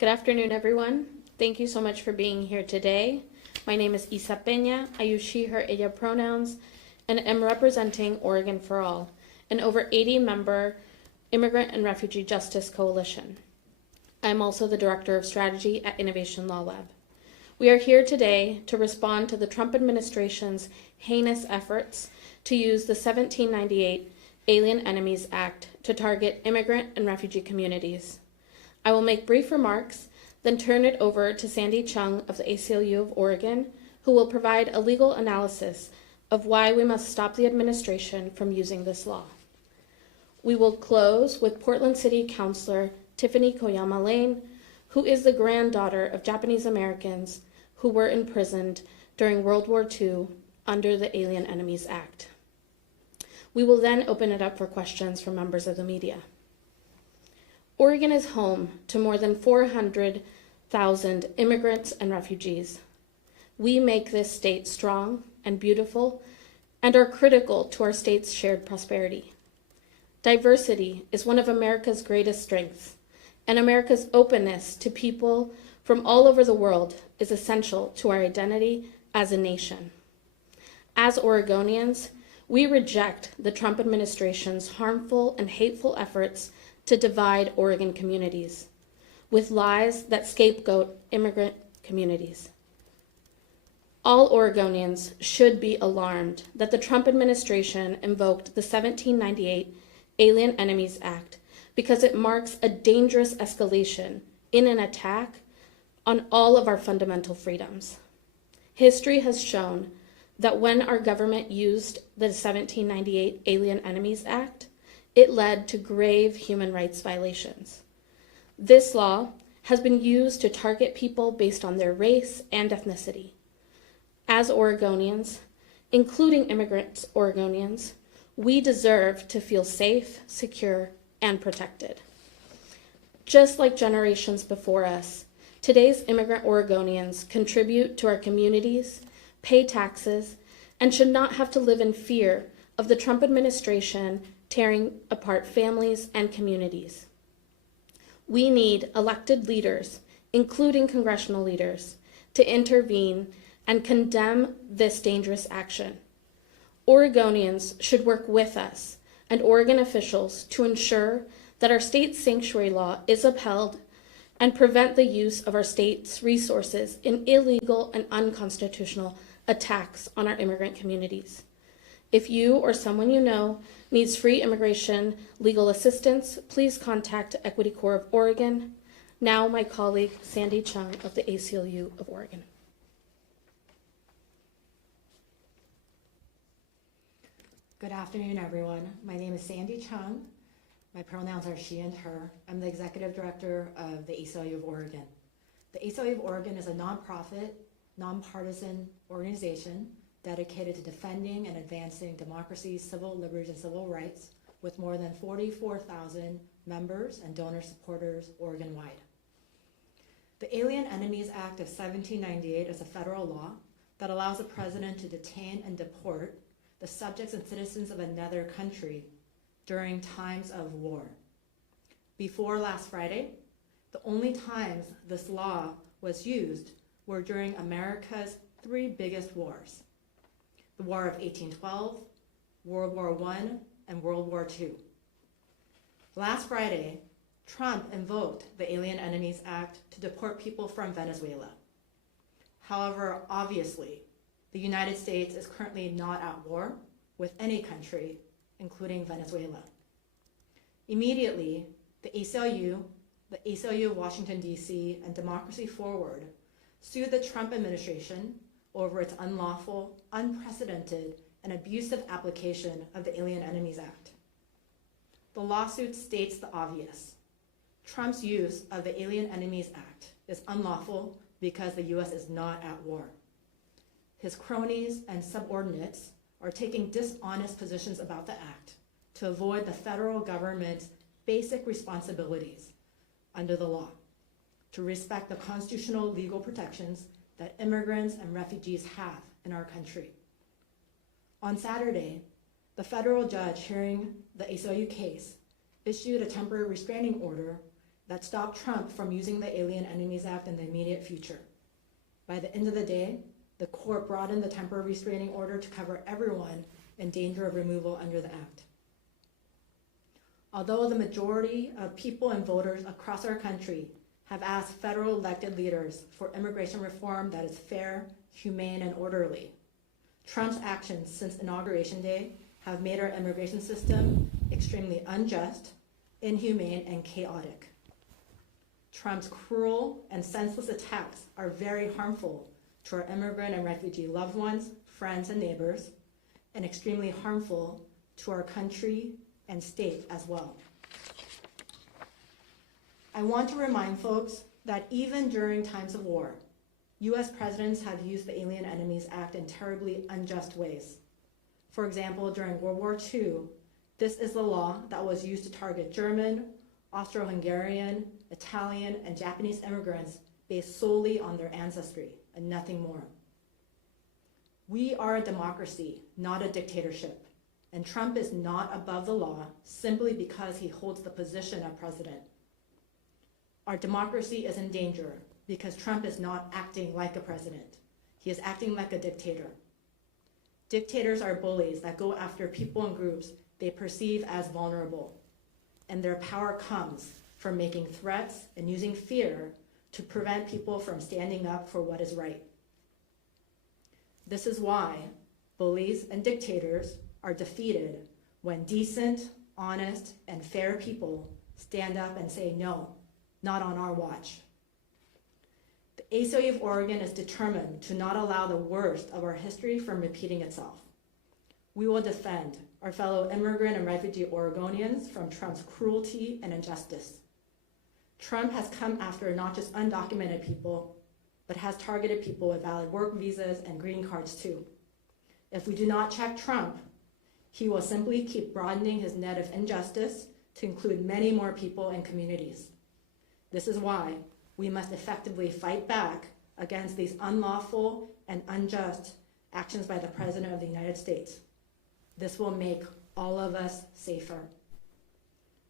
Good afternoon, everyone. Thank you so much for being here today. My name is Isa Peña. I use she, her, ella pronouns, and am representing Oregon for All, an over 80-member immigrant and refugee justice coalition. I'm also the Director of Strategy at Innovation Law Lab. We are here today to respond to the Trump administration's heinous efforts to use the 1798 Alien Enemies Act to target immigrant and refugee communities. I will make brief remarks, then turn it over to Sandy Chung of the ACLU of Oregon, who will provide a legal analysis of why we must stop the administration from using this law. We will close with Portland City Councilor Tiffany Koyama Lane, who is the granddaughter of Japanese Americans who were imprisoned during World War II under the Alien Enemies Act. We will then open it up for questions from members of the media. Oregon is home to more than 400,000 immigrants and refugees. We make this state strong and beautiful and are critical to our state's shared prosperity. Diversity is one of America's greatest strengths, and America's openness to people from all over the world is essential to our identity as a nation. As Oregonians, we reject the Trump administration's harmful and hateful efforts to divide Oregon communities with lies that scapegoat immigrant communities. All Oregonians should be alarmed that the Trump administration invoked the 1798 Alien Enemies Act because it marks a dangerous escalation in an attack on all of our fundamental freedoms. History has shown that when our government used the 1798 Alien Enemies Act, it led to grave human rights violations. This law has been used to target people based on their race and ethnicity. As Oregonians, including immigrant Oregonians, we deserve to feel safe, secure, and protected. Just like generations before us, today's immigrant Oregonians contribute to our communities, pay taxes, and should not have to live in fear of the Trump administration tearing apart families and communities. We need elected leaders, including congressional leaders, to intervene and condemn this dangerous action. Oregonians should work with us and Oregon officials to ensure that our state's sanctuary law is upheld and prevent the use of our state's resources in illegal and unconstitutional attacks on our immigrant communities. If you or someone you know needs free immigration legal assistance, please contact Equity Corps of Oregon. Now my colleague Sandy Chung of the ACLU of Oregon. Good afternoon, everyone. My name is Sandy Chung. My pronouns are she and her. I'm the Executive Director of the ACLU of Oregon. The ACLU of Oregon is a nonprofit, nonpartisan organization dedicated to defending and advancing democracy, civil liberties, and civil rights with more than 44,000 members and donor supporters Oregon-wide. The Alien Enemies Act of 1798 is a federal law that allows the president to detain and deport the subjects and citizens of another country during times of war. Before last Friday, the only times this law was used were during America's three biggest wars: the War of 1812, World War I, and World War II. Last Friday, Trump invoked the Alien Enemies Act to deport people from Venezuela. However, obviously, the United States is currently not at war with any country, including Venezuela. Immediately, the ACLU of Washington, D.C., and Democracy Forward sued the Trump administration over its unlawful, unprecedented, and abusive application of the Alien Enemies Act. The lawsuit states the obvious. Trump's use of the Alien Enemies Act is unlawful because the U.S. is not at war. His cronies and subordinates are taking dishonest positions about the act to avoid the federal government's basic responsibilities under the law, to respect the constitutional legal protections that immigrants and refugees have in our country. On Saturday, the federal judge hearing the ACLU case issued a temporary restraining order that stop Trump from using the Alien Enemies Act in the immediate future. By the end of the day, the court broadened the temporary restraining order to cover everyone in danger of removal under the act. Although the majority of people and voters across our country have asked federal elected leaders for immigration reform that is fair, humane, and orderly, Trump's actions since Inauguration Day have made our immigration system extremely unjust, inhumane, and chaotic. Trump's cruel and senseless attacks are very harmful to our immigrant and refugee loved ones, friends, and neighbors, and extremely harmful to our country and state as well. I want to remind folks that even during times of war, US presidents have used the Alien Enemies Act in terribly unjust ways. For example, during World War II, this is the law that was used to target German, Austro-Hungarian, Italian, and Japanese immigrants based solely on their ancestry and nothing more. We are a democracy, not a dictatorship, and Trump is not above the law simply because he holds the position of president. Our democracy is in danger because Trump is not acting like a president. He is acting like a dictator. Dictators are bullies that go after people and groups they perceive as vulnerable, and their power comes from making threats and using fear to prevent people from standing up for what is right. This is why bullies and dictators are defeated when decent, honest, and fair people stand up and say, no, not on our watch. The ACLU of Oregon is determined to not allow the worst of our history from repeating itself. We will defend our fellow immigrant and refugee Oregonians from Trump's cruelty and injustice. Trump has come after not just undocumented people, but has targeted people with valid work visas and green cards too. If we do not check Trump, he will simply keep broadening his net of injustice to include many more people and communities. This is why we must effectively fight back against these unlawful and unjust actions by the President of the United States. This will make all of us safer.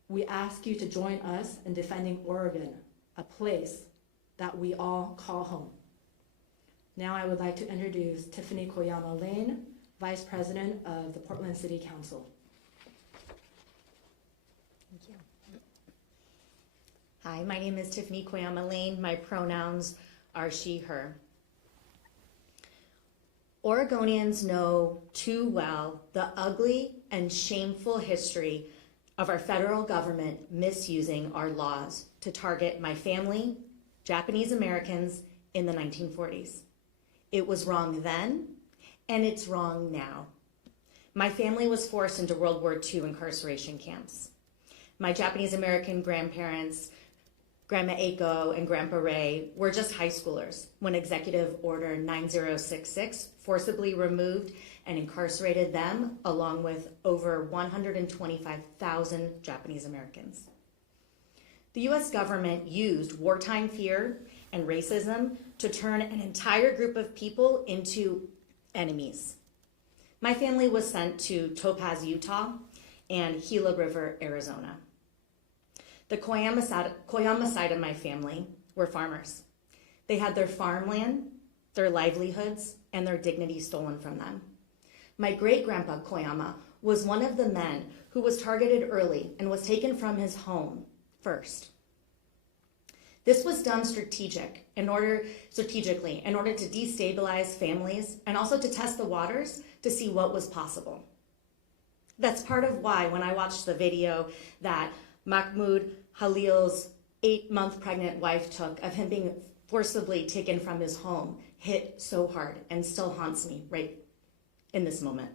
We ask you to join us in defending Oregon, a place that we all call home. Now I would like to introduce Tiffany Koyama Lane, Vice President of the Portland City Council. Thank you. Hi, my name is Tiffany Koyama Lane. My pronouns are she, her. Oregonians know too well the ugly and shameful history of our federal government misusing our laws to target my family, Japanese Americans, in the 1940s. It was wrong then, and it's wrong now. My family was forced into World War II incarceration camps. My Japanese American grandparents, Grandma Aiko and Grandpa Ray, were just high schoolers when Executive Order 9066 forcibly removed and incarcerated them along with over 125,000 Japanese Americans. The US government used wartime fear and racism to turn an entire group of people into enemies. My family was sent to Topaz, Utah, and Gila River, Arizona. The Koyama side of my family were farmers. They had their farmland, their livelihoods, and their dignity stolen from them. My great-grandpa Koyama was one of the men who was targeted early and was taken from his home first. This was done strategically in order to destabilize families and also to test the waters to see what was possible. That's part of why when I watched the video that Mahmoud Halil's 8-month pregnant wife took of him being forcibly taken from his home hit so hard and still haunts me right in this moment.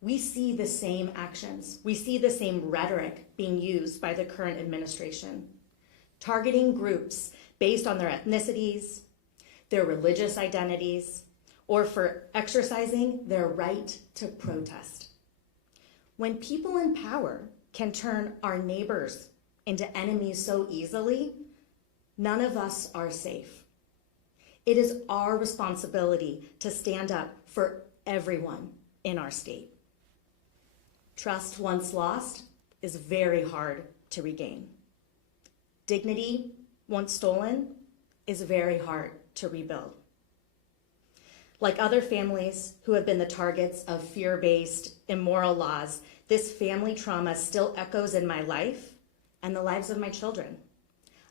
We see the same actions. We see the same rhetoric being used by the current administration, targeting groups based on their ethnicities, their religious identities, or for exercising their right to protest. When people in power can turn our neighbors into enemies so easily, none of us are safe. It is our responsibility to stand up for everyone in our state. Trust once lost is very hard to regain. Dignity, once stolen, is very hard to rebuild. Like other families who have been the targets of fear-based, immoral laws, this family trauma still echoes in my life and the lives of my children.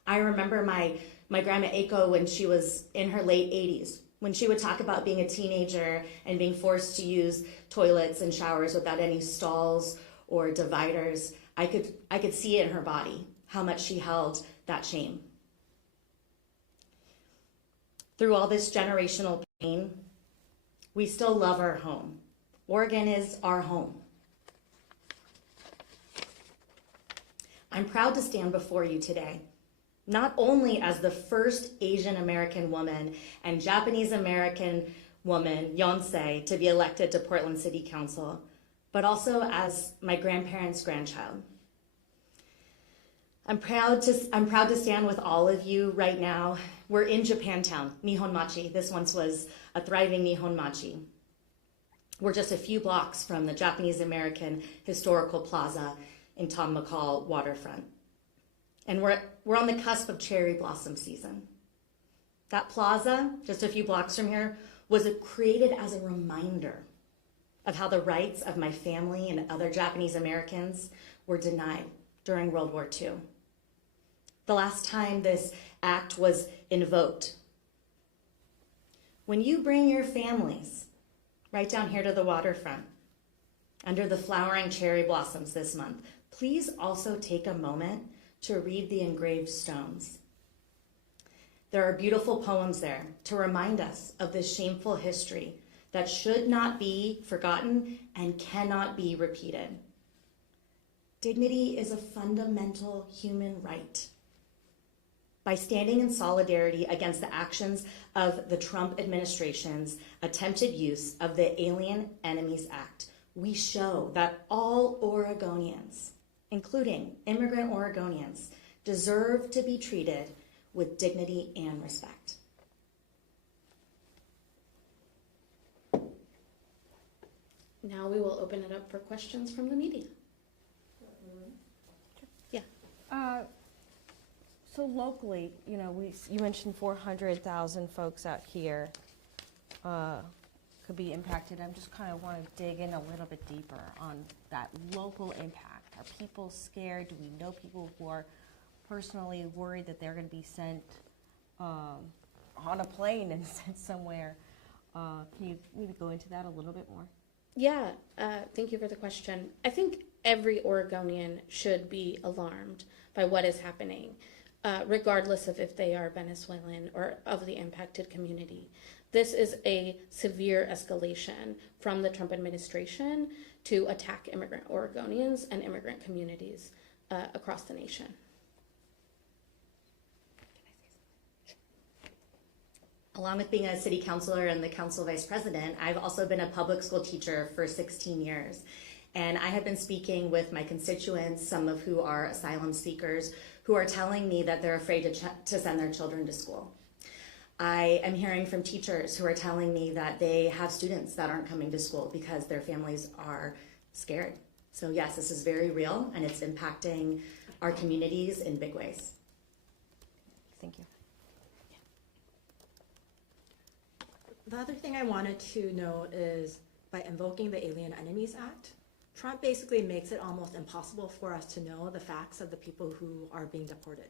I remember my grandma Aiko when she was in her late 80s, when she would talk about being a teenager and being forced to use toilets and showers without any stalls or dividers. I could see it in her body, how much she held that shame. Through all this generational pain, we still love our home. Oregon is our home. I'm proud to stand before you today, not only as the first Asian American woman and Japanese American woman, Yonsei, to be elected to Portland City Council, but also as my grandparents' grandchild. I'm proud to stand with all of you right now. We're in Japantown, Nihonmachi. This once was a thriving Nihonmachi. We're just a few blocks from the Japanese American Historical Plaza in Tom McCall waterfront. And we're on the cusp of cherry blossom season. That plaza, just a few blocks from here, was created as a reminder of how the rights of my family and other Japanese Americans were denied during World War II. The last time this act was invoked. When you bring your families right down here to the waterfront, under the flowering cherry blossoms this month, please also take a moment to read the engraved stones. There are beautiful poems there to remind us of this shameful history that should not be forgotten and cannot be repeated. Dignity is a fundamental human right. By standing in solidarity against the actions of the Trump administration's attempted use of the Alien Enemies Act, we show that all Oregonians, including immigrant Oregonians, deserve to be treated with dignity and respect. Now we will open it up for questions from the media. Yeah. So locally, you know, you mentioned 400,000 folks out here could be impacted. I just kind of want to dig in a little bit deeper on that local impact. Are people scared? Do we know people who are personally worried that they're going to be sent on a plane and sent somewhere? Can you maybe go into that a little bit more? Yeah, thank you for the question. I think every Oregonian should be alarmed by what is happening, regardless of if they are Venezuelan or of the impacted community. This is a severe escalation from the Trump administration to attack immigrant Oregonians and immigrant communities across the nation. Along with being a city councilor and the council vice president, I've also been a public school teacher for 16 years. And I have been speaking with my constituents, some of who are asylum seekers, who are telling me that they're afraid to send their children to school. I am hearing from teachers who are telling me that they have students that aren't coming to school because their families are scared. So yes, this is very real and it's impacting our communities in big ways. Thank you. The other thing I wanted to note is by invoking the Alien Enemies Act, Trump basically makes it almost impossible for us to know the facts of the people who are being deported,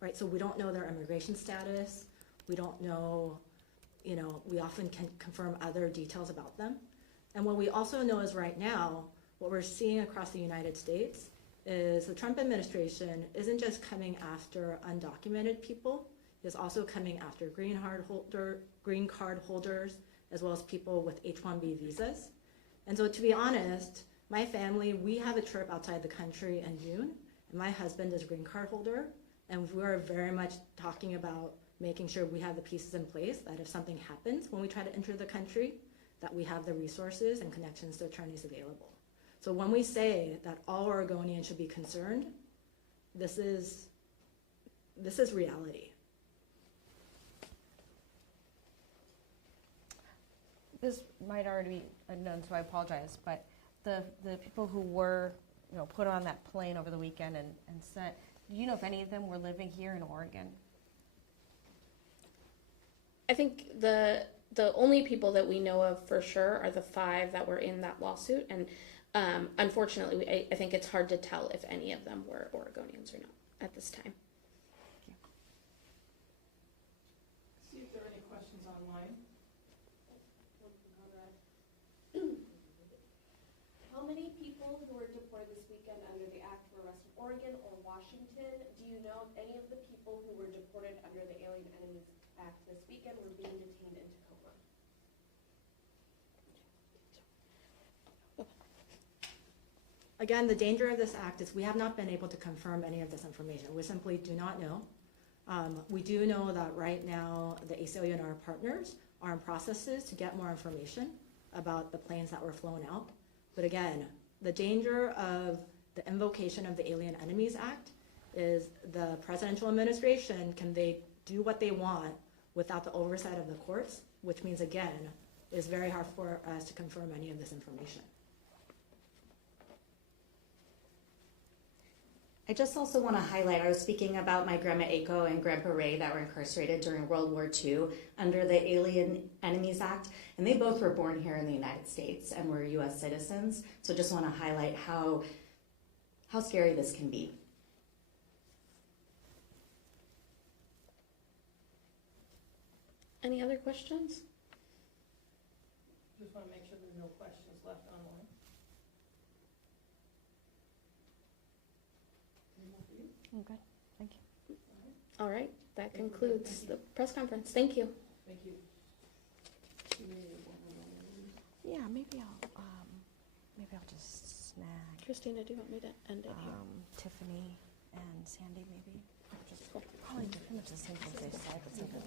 right? So we don't know their immigration status. We don't know, we often can confirm other details about them. And what we also know is right now, what we're seeing across the United States is the Trump administration isn't just coming after undocumented people, it's also coming after green card holders, as well as people with H-1B visas. And so to be honest, my family, we have a trip outside the country in June, and my husband is a green card holder, and we're very much talking about making sure we have the pieces in place that if something happens when we try to enter the country, that we have the resources and connections to attorneys available. So when we say that all Oregonians should be concerned, this is reality. This might already be known, so I apologize, but the people who were put on that plane over the weekend and sent, Do you know if any of them were living here in Oregon? I think the only people that we know of for sure are the 5 that were in that lawsuit, and unfortunately, I think it's hard to tell if any of them were Oregonians or not at this time. See if there are any questions online. How many people who were deported this weekend under the Act were arrested in Oregon or Washington? Do you know if any of the people who were deported under the Alien Enemies Act this weekend were being detained in Tacoma? Again, the danger of this act is we have not been able to confirm any of this information. We simply do not know. We do know that right now the ACLU and our partners are in processes to get more information about the planes that were flown out. But again, the danger of the invocation of the Alien Enemies Act is the presidential administration, can they do what they want without the oversight of the courts, which means, again, it's very hard for us to confirm any of this information. I just also want to highlight, I was speaking about my Grandma Aiko and Grandpa Ray that were incarcerated during World War II under the Alien Enemies Act, and they both were born here in the United States and were U.S. citizens. So just want to highlight how scary this can be. Any other questions? Just want to make sure there's no questions left online. Any more for you? I'm good, thank you. All right, that concludes the press conference. Thank you. Thank you. Yeah, maybe I'll just snag Christina, do you want me to end it here? Tiffany and Sandy maybe. Just probably pretty much the same things they said, but something